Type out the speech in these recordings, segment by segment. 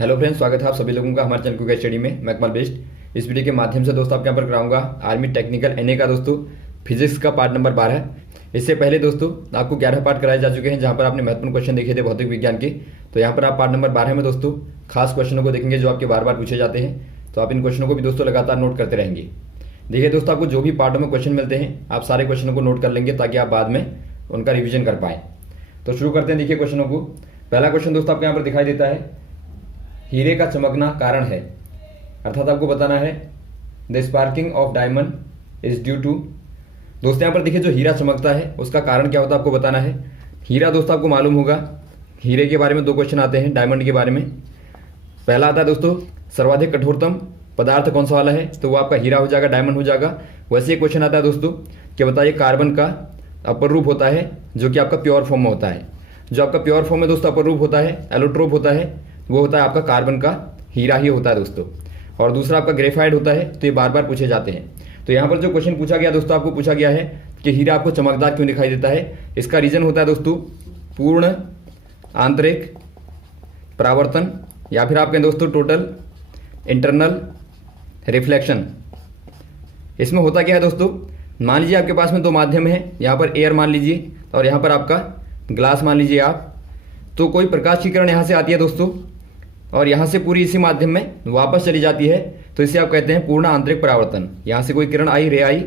Hello friends, स्वागत है आप सभी लोगों का हमारे चैनल क्विक स्टडी में। मैं कमल बेस्ट। इस वीडियो के माध्यम से दोस्तों आपके यहाँ पर कराऊंगा आर्मी टेक्निकल एनए का दोस्तों फिजिक्स का पार्ट नंबर 12। इससे पहले दोस्तों आपको 11 पार्ट कराए जा चुके हैं, जहाँ पर आपने महत्वपूर्ण क्वेश्चन देखे थे भौतिक विज्ञान के। तो यहाँ पर आप पार्ट नंबर 12 में दोस्तों खास क्वेश्चनों को देखेंगे जो आपके बार बार पूछे जाते हैं। तो आप इन क्वेश्चनों को भी दोस्तों लगातार नोट करते रहेंगे। देखिए दोस्तों, आपको जो भी पार्टों में क्वेश्चन मिलते हैं आप सारे क्वेश्चनों को नोट कर लेंगे ताकि आप बाद में उनका रिविजन कर पाएँ। तो शुरू करते हैं। देखिए क्वेश्चनों को। पहला क्वेश्चन दोस्तों आपको यहाँ पर दिखाई देता है, हीरे का चमकना कारण है। अर्थात आपको बताना है the sparking of diamond is due to. दोस्तों यहाँ पर देखिए जो हीरा चमकता है उसका कारण क्या होता है आपको बताना है। हीरा दोस्तों आपको मालूम होगा, हीरे के बारे में 2 क्वेश्चन आते हैं, डायमंड के बारे में। पहला आता है दोस्तों सर्वाधिक कठोरतम पदार्थ कौन सा वाला है, तो वो आपका हीरा हो जाएगा, डायमंड हो जाएगा। वैसे एक क्वेश्चन आता है दोस्तों कि बताइए कार्बन का अपर रूप होता है जो कि आपका प्योर फॉर्म में होता है। जो आपका प्योर फॉर्म में दोस्तों अपर रूप होता है, एलोट्रोप होता है, वो होता है आपका कार्बन का हीरा ही होता है दोस्तों। और दूसरा आपका ग्रेफाइट होता है। तो ये बार बार पूछे जाते हैं। तो यहाँ पर जो क्वेश्चन पूछा गया दोस्तों, आपको पूछा गया है कि हीरा आपको चमकदार क्यों दिखाई देता है। इसका रीजन होता है दोस्तों पूर्ण आंतरिक परावर्तन, या फिर आप कहें दोस्तों टोटल इंटरनल रिफ्लेक्शन। इसमें होता क्या है दोस्तों, मान लीजिए आपके पास में 2 माध्यम है, यहाँ पर एयर मान लीजिए और यहाँ पर आपका ग्लास मान लीजिए आप। तो कोई प्रकाश की किरण यहाँ से आती है दोस्तों और यहाँ से पूरी इसी माध्यम में वापस चली जाती है। तो इसे आप कहते हैं पूर्ण आंतरिक परावर्तन। यहाँ से कोई किरण आई, रे आई,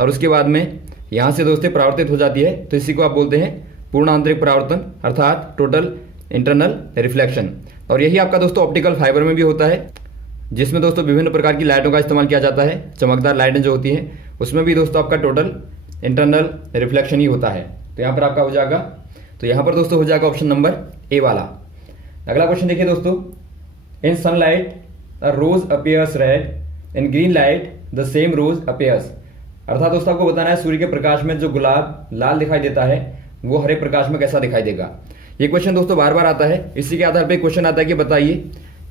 और उसके बाद में यहाँ से दोस्तों परावर्तित हो जाती है। तो इसी को आप बोलते हैं पूर्ण आंतरिक परावर्तन, अर्थात टोटल इंटरनल रिफ्लेक्शन। और यही आपका दोस्तों ऑप्टिकल फाइबर में भी होता है, जिसमें दोस्तों विभिन्न प्रकार की लाइटों का इस्तेमाल किया जाता है। चमकदार लाइटें जो होती हैं उसमें भी दोस्तों आपका टोटल इंटरनल रिफ्लेक्शन ही होता है। तो यहाँ पर आपका हो जाएगा, तो यहाँ पर दोस्तों हो जाएगा ऑप्शन नंबर ए वाला। अगला क्वेश्चन देखिए दोस्तों, in sunlight a rose appears red, in green light the same rose appears. अर्थात दोस्तों आपको बताना है सूर्य के प्रकाश में जो गुलाब लाल दिखाई देता है वो हरे प्रकाश में कैसा दिखाई देगा। ये क्वेश्चन दोस्तों बार बार आता है। इसी के आधार पर क्वेश्चन आता है कि बताइए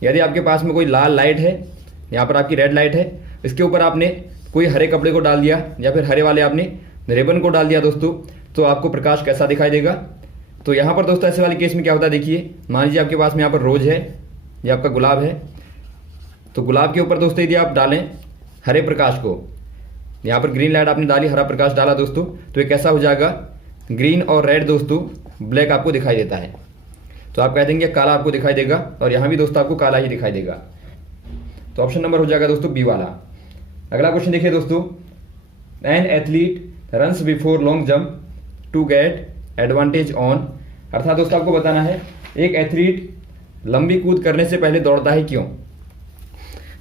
यदि आपके पास में कोई लाल लाइट है, यहाँ पर आपकी रेड लाइट है, इसके ऊपर आपने कोई हरे कपड़े को डाल दिया या फिर हरे वाले आपने रिबन को डाल दिया दोस्तों, तो आपको प्रकाश कैसा दिखाई देगा। तो यहाँ पर दोस्तों ऐसे वाले केस में क्या होता है, देखिए मान लीजिए आपके पास में यहाँ पर रोज है, ये आपका गुलाब है। तो गुलाब के ऊपर दोस्तों यदि आप डालें हरे प्रकाश को, यहाँ पर ग्रीन लाइट आपने डाली, हरा प्रकाश डाला दोस्तों, तो ये कैसा हो जाएगा, ग्रीन और रेड दोस्तों ब्लैक आपको दिखाई देता है। तो आप कह देंगे काला आपको दिखाई देगा, और यहाँ भी दोस्तों आपको काला ही दिखाई देगा। तो ऑप्शन नंबर हो जाएगा दोस्तों बी वाला। अगला क्वेश्चन देखिए दोस्तों, an athlete runs before long jump to get advantage on. अर्थात दोस्तों आपको बताना है एक एथलीट लंबी कूद करने से पहले दौड़ता है क्यों।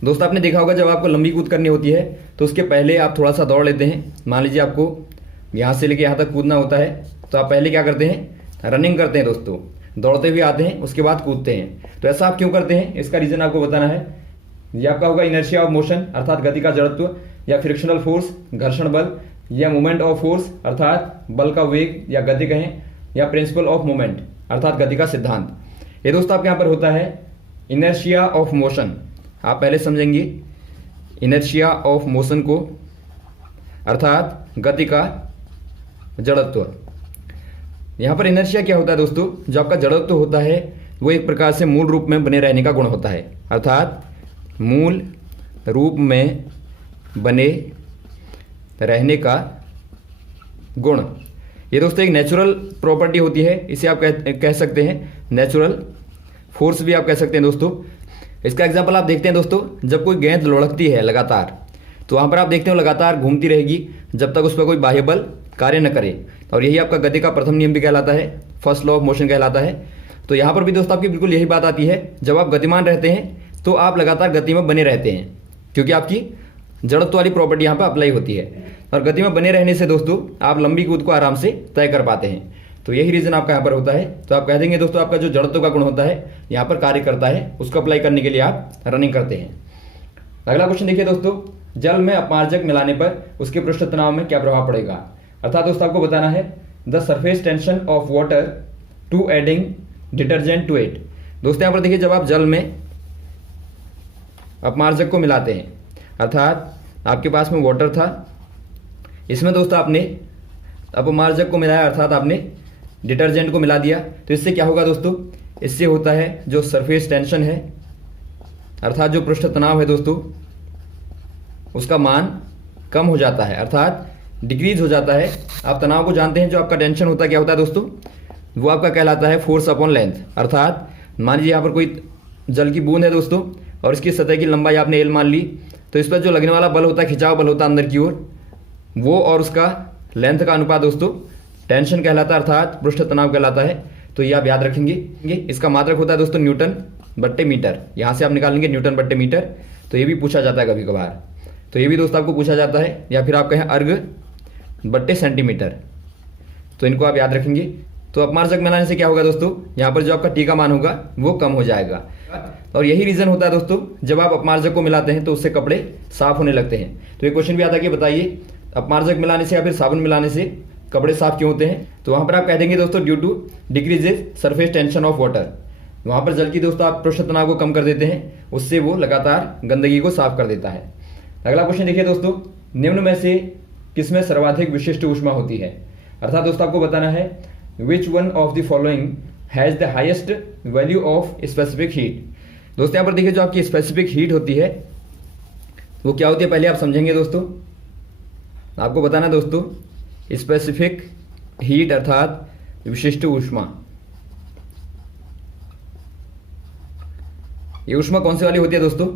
दोस्तों आपने देखा होगा जब आपको लंबी कूद करनी होती है तो उसके पहले आप थोड़ा सा दौड़ लेते हैं। मान लीजिए आपको यहाँ से लेके यहाँ तक कूदना होता है, तो आप पहले क्या करते हैं, रनिंग करते हैं दोस्तों, दौड़ते हुए आते हैं, उसके बाद कूदते हैं। तो ऐसा आप क्यों करते हैं, इसका रीजन आपको बताना है। ये आपका होगा इनर्शिया ऑफ मोशन, अर्थात गति का जड़त्व, या फ्रिक्शनल फोर्स घर्षण बल, या मोमेंट ऑफ फोर्स अर्थात बल का वेग या गति कहें, या प्रिंसिपल ऑफ मोमेंट अर्थात गति का सिद्धांत। ये दोस्तों आपके यहाँ पर होता है इनर्शिया ऑफ मोशन। आप पहले समझेंगे इनर्शिया ऑफ मोशन को, अर्थात गति का जड़त्व। यहाँ पर इनर्शिया क्या होता है दोस्तों, जो आपका जड़त्व होता है वो एक प्रकार से मूल रूप में बने रहने का गुण होता है, अर्थात मूल रूप में बने रहने का गुण। ये दोस्तों एक नेचुरल प्रॉपर्टी होती है, इसे आप कह सकते हैं नेचुरल फोर्स भी आप कह सकते हैं दोस्तों। इसका एग्जांपल आप देखते हैं दोस्तों, जब कोई गेंद लुढ़कती है लगातार, तो वहाँ पर आप देखते हो लगातार घूमती रहेगी जब तक उस पर कोई बाह्य बल कार्य न करे। और यही आपका गति का प्रथम नियम भी कहलाता है, फर्स्ट लॉ ऑफ मोशन कहलाता है। तो यहाँ पर भी दोस्तों आपकी बिल्कुल यही बात आती है, जब आप गतिमान रहते हैं तो आप लगातार गति में बने रहते हैं, क्योंकि आपकी जड़त्व वाली प्रॉपर्टी यहाँ पर अप्लाई होती है। और गति में बने रहने से दोस्तों आप लंबी कूद को आराम से तय कर पाते हैं। तो यही रीजन आपका यहाँ पर होता है। तो आप कह देंगे दोस्तों आपका जो जड़त्व का गुण होता है यहाँ पर कार्य करता है, उसको अप्लाई करने के लिए आप रनिंग करते हैं। अगला क्वेश्चन देखिए दोस्तों, जल में अपमार्जक मिलाने पर उसके पृष्ठ तनाव में क्या प्रभाव पड़ेगा। अर्थात दोस्तों आपको बताना है the surface tension of water to adding detergent to it. दोस्तों यहाँ पर देखिए जब आप जल में अपमार्जक को मिलाते हैं, अर्थात आपके पास में वाटर था, इसमें दोस्तों आपने अपमार्जक को मिलाया, अर्थात आपने डिटर्जेंट को मिला दिया। तो इससे क्या होगा दोस्तों, इससे होता है जो सरफेस टेंशन है अर्थात जो पृष्ठ तनाव है दोस्तों उसका मान कम हो जाता है, अर्थात डिक्रीज हो जाता है। आप तनाव को जानते हैं, जो आपका टेंशन होता है क्या होता है दोस्तों, वो आपका कहलाता है फोर्स अपॉन लेंथ। अर्थात मान लीजिए यहाँ पर कोई जल की बूंद है दोस्तों और इसकी सतह की लंबाई आपने एल मान ली, तो इस पर जो लगने वाला बल होता है, खिंचाव बल होता है अंदर की ओर, वो और उसका लेंथ का अनुपात दोस्तों टेंशन कहलाता है, अर्थात पृष्ठ तनाव कहलाता है। तो ये आप याद रखेंगे। इसका मात्रक होता है दोस्तों न्यूटन बट्टे मीटर, यहाँ से आप निकालेंगे न्यूटन बट्टे मीटर। तो ये भी पूछा जाता है कभी कभार, तो ये भी दोस्तों आपको पूछा जाता है, या फिर आप कहें अर्ग बट्टे सेंटीमीटर, तो इनको आप याद रखेंगे। तो अपमार्जक मिलाने से क्या होगा दोस्तों, यहाँ पर जो आपका टी का मान होगा वो कम हो जाएगा। और यही रीजन होता है दोस्तों, जब आप अपमार्जक को मिलाते हैं तो उससे कपड़े साफ होने लगते हैं। तो ये क्वेश्चन भी आता है कि बताइए अपमार्जक मिलाने से या फिर साबुन मिलाने से कपड़े साफ क्यों होते हैं। तो वहां पर आप कह देंगे दोस्तों due to decreases surface tension of water. वहां पर जल की दोस्तों आप पृष्ठ तनाव को कम कर देते हैं, उससे वो लगातार गंदगी को साफ कर देता है। अगला क्वेश्चन देखिए दोस्तों, निम्न में से किसमें सर्वाधिक विशिष्ट ऊष्मा होती है। अर्थात दोस्तों आपको बताना है which one of the following has the highest value of specific heat. दोस्तों यहाँ पर देखिए जो आपकी स्पेसिफिक हीट होती है वो क्या होती है, पहले आप समझेंगे दोस्तों। आपको बताना दोस्तों स्पेसिफिक हीट अर्थात विशिष्ट ऊष्मा, ये ऊष्मा कौन सी वाली होती है दोस्तों।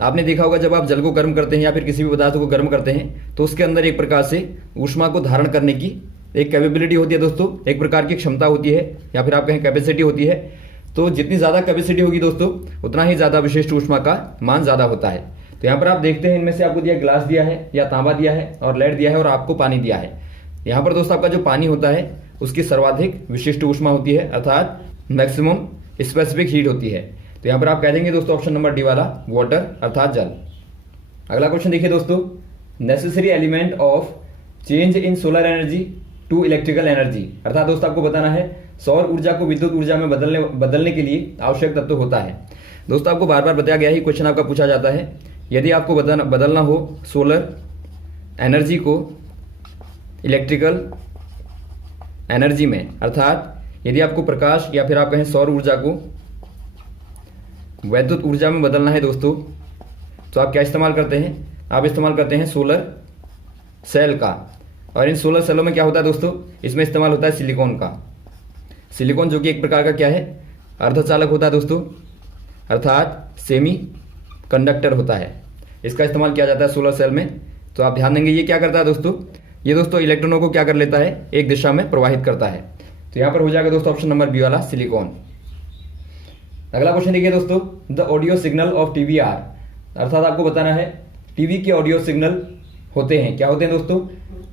आपने देखा होगा जब आप जल को गर्म करते हैं या फिर किसी भी पदार्थ को गर्म करते हैं तो उसके अंदर एक प्रकार से ऊष्मा को धारण करने की एक कैपेबिलिटी होती है दोस्तों, एक प्रकार की क्षमता होती है, या फिर आप कहें कैपेसिटी होती है। तो जितनी ज़्यादा कैपेसिटी होगी दोस्तों उतना ही ज़्यादा विशिष्ट ऊष्मा का मान ज़्यादा होता है। तो यहाँ पर आप देखते हैं इनमें से आपको दिया ग्लास दिया है या तांबा दिया है और लेड दिया है और आपको पानी दिया है। यहाँ पर दोस्तों आपका जो पानी होता है उसकी सर्वाधिक विशिष्ट ऊष्मा होती है, अर्थात मैक्सिमम स्पेसिफिक हीट होती है। तो यहाँ पर आप कह देंगे दोस्तों ऑप्शन नंबर डी वाला वाटर अर्थात जल। अगला क्वेश्चन देखिए दोस्तों, necessary element of change in solar energy to electrical energy. अर्थात दोस्तों आपको बताना है सौर ऊर्जा को विद्युत ऊर्जा में बदलने के लिए आवश्यक तत्व होता है। दोस्तों आपको बार बार बताया गया ही क्वेश्चन आपका पूछा जाता है, यदि आपको बदलना हो सोलर एनर्जी को इलेक्ट्रिकल एनर्जी में, अर्थात यदि आपको प्रकाश या फिर आप कहें सौर ऊर्जा को वैद्युत ऊर्जा में बदलना है दोस्तों, तो आप क्या इस्तेमाल करते हैं, आप इस्तेमाल करते हैं सोलर सेल का। और इन सोलर सेलों में क्या होता है दोस्तों, इसमें इस्तेमाल होता है सिलिकॉन का। सिलिकॉन जो कि एक प्रकार का क्या है, अर्धचालक होता है दोस्तों, अर्थात सेमी कंडक्टर होता है। इसका इस्तेमाल किया जाता है सोलर सेल में। तो आप ध्यान देंगे ये क्या करता है दोस्तों, ये दोस्तों इलेक्ट्रॉनों को क्या कर लेता है, एक दिशा में प्रवाहित करता है। तो यहाँ पर हो जाएगा दोस्तों ऑप्शन नंबर बी वाला सिलिकॉन। अगला क्वेश्चन देखिए दोस्तों, the audio signal of TV are. अर्थात आपको बताना है टीवी के ऑडियो सिग्नल होते हैं, क्या होते हैं दोस्तों,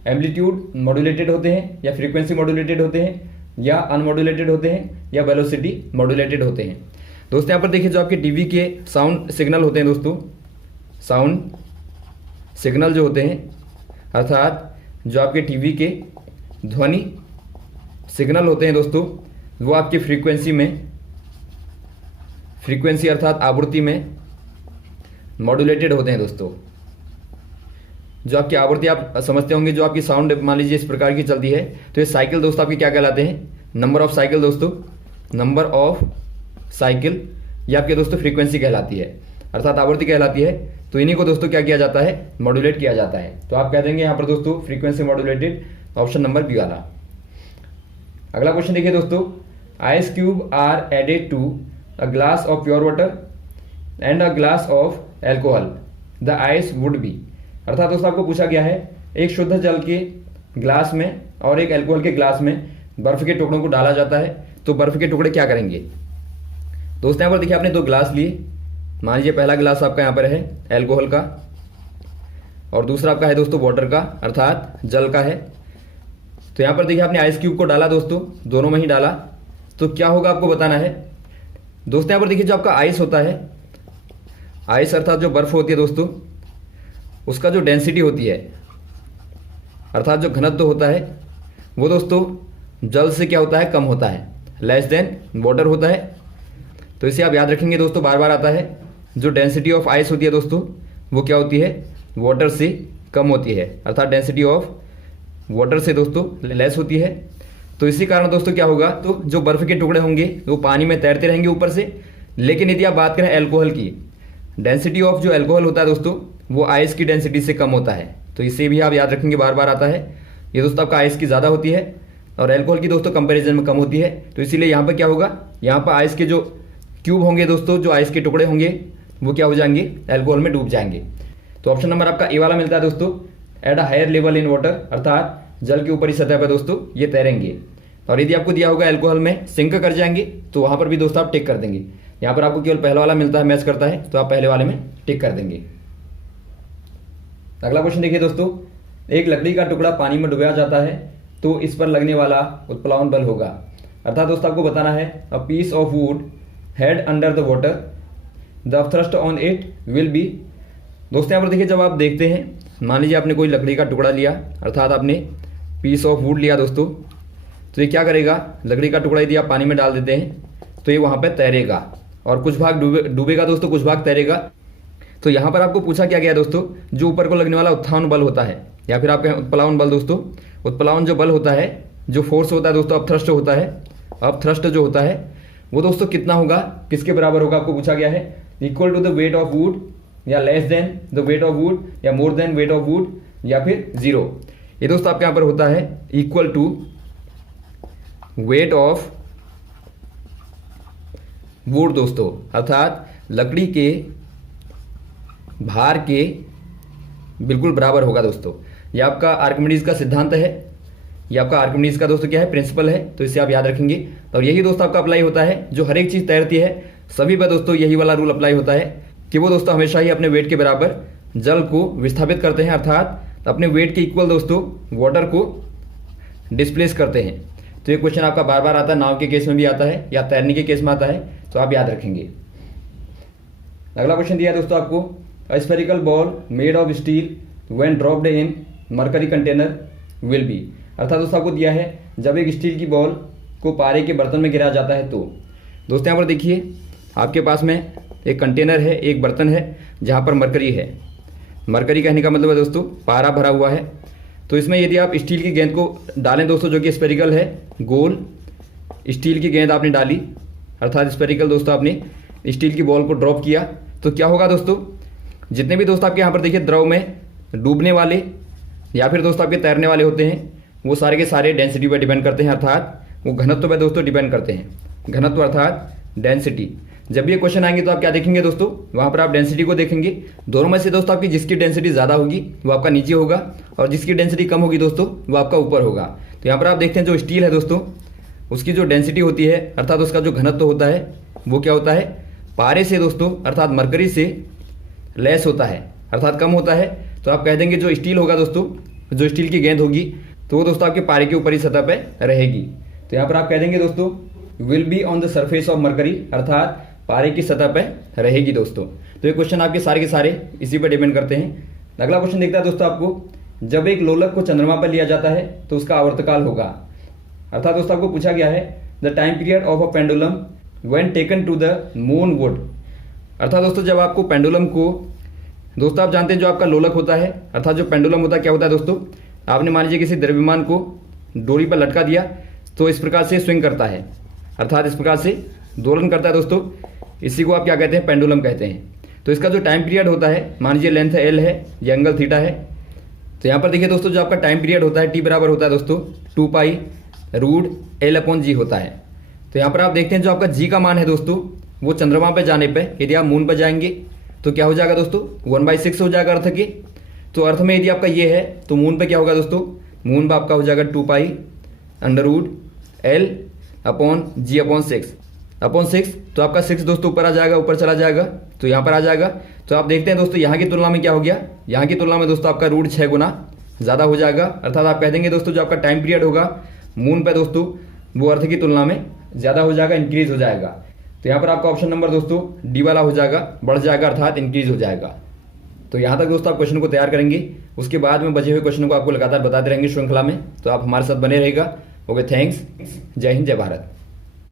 एम्पलीट्यूड मॉड्यूलेटेड होते हैं या फ्रीक्वेंसी मॉड्यूलेटेड होते हैं या अनमॉड्यूलेटेड होते हैं या वेलोसिटी मॉड्यूलेटेड होते हैं। दोस्तों यहाँ पर देखिए जो आपके टीवी के साउंड सिग्नल होते हैं दोस्तों, साउंड सिग्नल जो होते हैं, अर्थात जो आपके टीवी के ध्वनि सिग्नल होते हैं दोस्तों, वो आपकी फ्रीक्वेंसी अर्थात आवृत्ति में मॉड्यूलेटेड होते हैं दोस्तों। जो आपकी आवृत्ति आप समझते होंगे, जो आपकी साउंड मान लीजिए इस प्रकार की चलती है, तो ये साइकिल दोस्तों आपकी क्या कहलाते हैं, नंबर ऑफ साइकिल दोस्तों, नंबर ऑफ साइकिल ये आपके दोस्तों फ्रीक्वेंसी कहलाती है, अर्थात आवृत्ति कहलाती है। तो इन्हीं को दोस्तों क्या किया जाता है, मॉड्यूलेट किया जाता है। तो आप कह देंगे यहाँ पर दोस्तों frequency modulated, option number B वाला। अगला क्वेश्चन देखिए दोस्तों, ice cube are added to a glass of pure water and a glass of alcohol, the ice would be. अर्थात दोस्तों आपको पूछा गया है एक शुद्ध जल के ग्लास में और एक अल्कोहल के ग्लास में बर्फ के टुकड़ों को डाला जाता है, तो बर्फ के टुकड़े क्या करेंगे। दोस्तों यहाँ पर देखिए आपने दो ग्लास लिए, मान लीजिए पहला ग्लास आपका यहाँ पर है अल्कोहल का और दूसरा आपका है दोस्तों वाटर का अर्थात जल का है। तो यहाँ पर देखिए आपने आइस क्यूब को डाला दोस्तों, दोनों में ही डाला, तो क्या होगा आपको बताना है। दोस्तों यहाँ पर देखिए जो आपका आइस होता है, आइस अर्थात जो बर्फ होती है दोस्तों, उसका जो डेंसिटी होती है अर्थात जो घनत्व होता है वो दोस्तों जल से क्या होता है, कम होता है, लेस देन वाटर होता है। तो इसे आप याद रखेंगे दोस्तों, बार बार आता है, जो डेंसिटी ऑफ आइस होती है दोस्तों वो क्या होती है, वाटर से कम होती है, अर्थात डेंसिटी ऑफ वाटर से दोस्तों लेस होती है। तो इसी कारण दोस्तों क्या होगा, तो जो बर्फ के टुकड़े होंगे वो पानी में तैरते रहेंगे ऊपर से। लेकिन यदि आप बात करें अल्कोहल की, डेंसिटी ऑफ जो अल्कोहल होता है दोस्तों वो आइस की डेंसिटी से कम होता है। तो इसे भी आप याद रखेंगे, बार बार आता है ये दोस्तों आपका आइस की ज़्यादा होती है और अल्कोहल की दोस्तों कंपैरिजन में कम होती है। तो इसीलिए यहाँ पर क्या होगा, यहाँ पर आइस के जो क्यूब होंगे दोस्तों, जो आइस के टुकड़े होंगे वो क्या हो जाएंगे, अल्कोहल में डूब जाएंगे। तो ऑप्शन नंबर आपका ए वाला मिलता है दोस्तों, at a higher level in water, अर्थात जल की ऊपरी सतह पर दोस्तों ये तैरेंगे। और यदि आपको दिया होगा अल्कोहल में सिंक कर जाएंगे तो वहां पर भी दोस्तों आप टिक कर देंगे। यहाँ पर आपको केवल पहला वाला मिलता है, मैच करता है, तो आप पहले वाले में टिक कर देंगे। अगला क्वेश्चन देखिए दोस्तों, एक लकड़ी का टुकड़ा पानी में डुबाया जाता है तो इस पर लगने वाला उत्प्लावन बल होगा। अर्थात दोस्तों आपको बताना है, a piece of wood held under the water, the thrust on it will be. दोस्तों यहाँ पर देखिए, जब आप देखते हैं, मान लीजिए आपने कोई लकड़ी का टुकड़ा लिया, अर्थात आपने पीस ऑफ वुड लिया दोस्तों, तो ये क्या करेगा, लकड़ी का टुकड़ा यदि आप पानी में डाल देते हैं तो ये वहाँ पे तैरेगा और कुछ भाग डूबेगा दोस्तों, कुछ भाग तैरेगा। तो यहाँ पर आपको पूछा क्या गया दोस्तों, जो ऊपर को लगने वाला उत्थान बल होता है या फिर आप कहें उत्प्लावन बल दोस्तों, उत्प्लावन जो बल होता है, जो फोर्स होता है दोस्तों, अपथ्रस्ट होता है, अपथ्रस्ट जो होता है वो दोस्तों कितना होगा, किसके बराबर होगा, आपको पूछा गया है। Equal to the weight of wood, या less than the weight of wood, या more than weight of wood, या फिर जीरो। ये दोस्तों आपके यहाँ पर होता है equal to weight of wood दोस्तों, अर्थात लकड़ी के भार के बिल्कुल बराबर होगा दोस्तों। यह आपका आर्किमिडीज का सिद्धांत है, यह आपका आर्किमिडीज का दोस्तों क्या है, प्रिंसिपल है, तो इसे आप याद रखेंगे। और यही दोस्तों आपका अप्लाई होता है, जो हर एक चीज तैरती है सभी पर दोस्तों यही वाला रूल अप्लाई होता है कि वो दोस्तों हमेशा ही अपने वेट के बराबर जल को विस्थापित करते हैं, अर्थात अपने वेट के इक्वल दोस्तों वाटर को डिस्प्लेस करते हैं। तो ये क्वेश्चन आपका बार बार आता है, नाव के केस में भी आता है या तैरने के केस में आता है, तो आप याद रखेंगे। अगला क्वेश्चन दिया है दोस्तों आपको, a spherical ball made of steel when dropped in mercury container will be. अर्थात दोस्तों आपको दिया है, जब एक स्टील की बॉल को पारे के बर्तन में गिराया जाता है तो दोस्तों यहाँ पर देखिए आपके पास में एक कंटेनर है, एक बर्तन है जहाँ पर मरकरी है। मरकरी कहने का मतलब है दोस्तों पारा भरा हुआ है। तो इसमें यदि आप स्टील की गेंद को डालें दोस्तों, जो कि स्फेरिकल है, गोल स्टील की गेंद आपने डाली, अर्थात स्फेरिकल दोस्तों आपने स्टील की बॉल को ड्रॉप किया, तो क्या होगा दोस्तों, जितने भी दोस्तों आपके यहाँ पर देखिए द्रव में डूबने वाले या फिर दोस्तों आपके तैरने वाले होते हैं, वो सारे के सारे डेंसिटी पर डिपेंड करते हैं, अर्थात वो घनत्व पर दोस्तों डिपेंड करते हैं। घनत्व अर्थात डेंसिटी। जब ये क्वेश्चन आएंगे तो आप क्या देखेंगे दोस्तों, वहां पर आप डेंसिटी को देखेंगे। दोनों में से दोस्तों आपकी जिसकी डेंसिटी ज़्यादा होगी वो आपका नीचे होगा और जिसकी डेंसिटी कम होगी दोस्तों वो आपका ऊपर होगा। तो यहाँ पर आप देखते हैं जो स्टील है दोस्तों, उसकी जो डेंसिटी होती है अर्थात उसका जो घनत्व होता है वो क्या होता है, पारे से दोस्तों अर्थात मरकरी से लेस होता है, अर्थात कम होता है। तो आप कह देंगे जो स्टील होगा दोस्तों, जो स्टील की गेंद होगी तो वो दोस्तों आपके पारे के ऊपरी सतह पर रहेगी। तो यहाँ पर आप कह देंगे दोस्तों will be on the surface of mercury, अर्थात पारे की सतह पर रहेगी दोस्तों। तो ये क्वेश्चन आपके सारे के सारे इसी पर डिपेंड करते हैं। अगला क्वेश्चन देखता है दोस्तों आपको, जब एक लोलक को चंद्रमा पर लिया जाता है तो उसका आवर्तकाल होगा। अर्थात दोस्तों आपको पूछा गया है the time period of a pendulum when taken to the moon would. अर्थात दोस्तों जब आपको पेंडुलम को, दोस्तों आप जानते हैं जो आपका लोलक होता है अर्थात जो पेंडुलम होता है क्या होता है दोस्तों, आपने मान लीजिए किसी द्रव्यमान को डोरी पर लटका दिया तो इस प्रकार से स्विंग करता है, अर्थात इस प्रकार से दोलन करता है दोस्तों, इसी को आप क्या कहते हैं, पेंडुलम कहते हैं। तो इसका जो टाइम पीरियड होता है, मान लीजिए लेंथ एल है, ये एंगल थीटा है। तो यहाँ पर देखिए दोस्तों जो आपका टाइम पीरियड होता है टी बराबर होता है दोस्तों 2 पाई रूट L/G होता है। तो यहाँ पर आप देखते हैं जो आपका जी का मान है दोस्तों, वो चंद्रमा पर जाने पर यदि आप मून पर जाएंगे तो क्या हो जाएगा दोस्तों 1/6 हो जाएगा अर्थ के। तो अर्थ में यदि आपका ये है तो मून पे क्या होगा दोस्तों, मून पे आपका हो जाएगा 2 पाई अंडर रूट L/G/6 तो आपका 6 दोस्तों ऊपर आ जाएगा, ऊपर चला जाएगा तो यहाँ पर आ जाएगा। तो आप देखते हैं दोस्तों यहाँ की तुलना में क्या हो गया, यहाँ की तुलना में दोस्तों आपका रूट 6 गुना ज़्यादा हो जाएगा। अर्थात आप कह देंगे दोस्तों जो आपका टाइम पीरियड होगा मून पे दोस्तों वो अर्थ की तुलना में ज़्यादा हो जाएगा, इंक्रीज हो जाएगा। तो यहाँ पर आपका ऑप्शन नंबर दोस्तों डी वाला हो जाएगा, बढ़ जाएगा अर्थात इंक्रीज हो जाएगा। तो यहाँ तक दोस्तों आप क्वेश्चन को तैयार करेंगे, उसके बाद में बचे हुए क्वेश्चन को आपको लगातार बताते रहेंगे श्रृंखला में। तो आप हमारे साथ बने रहेगा। Okay, thanks. जय हिंद, जय भारत।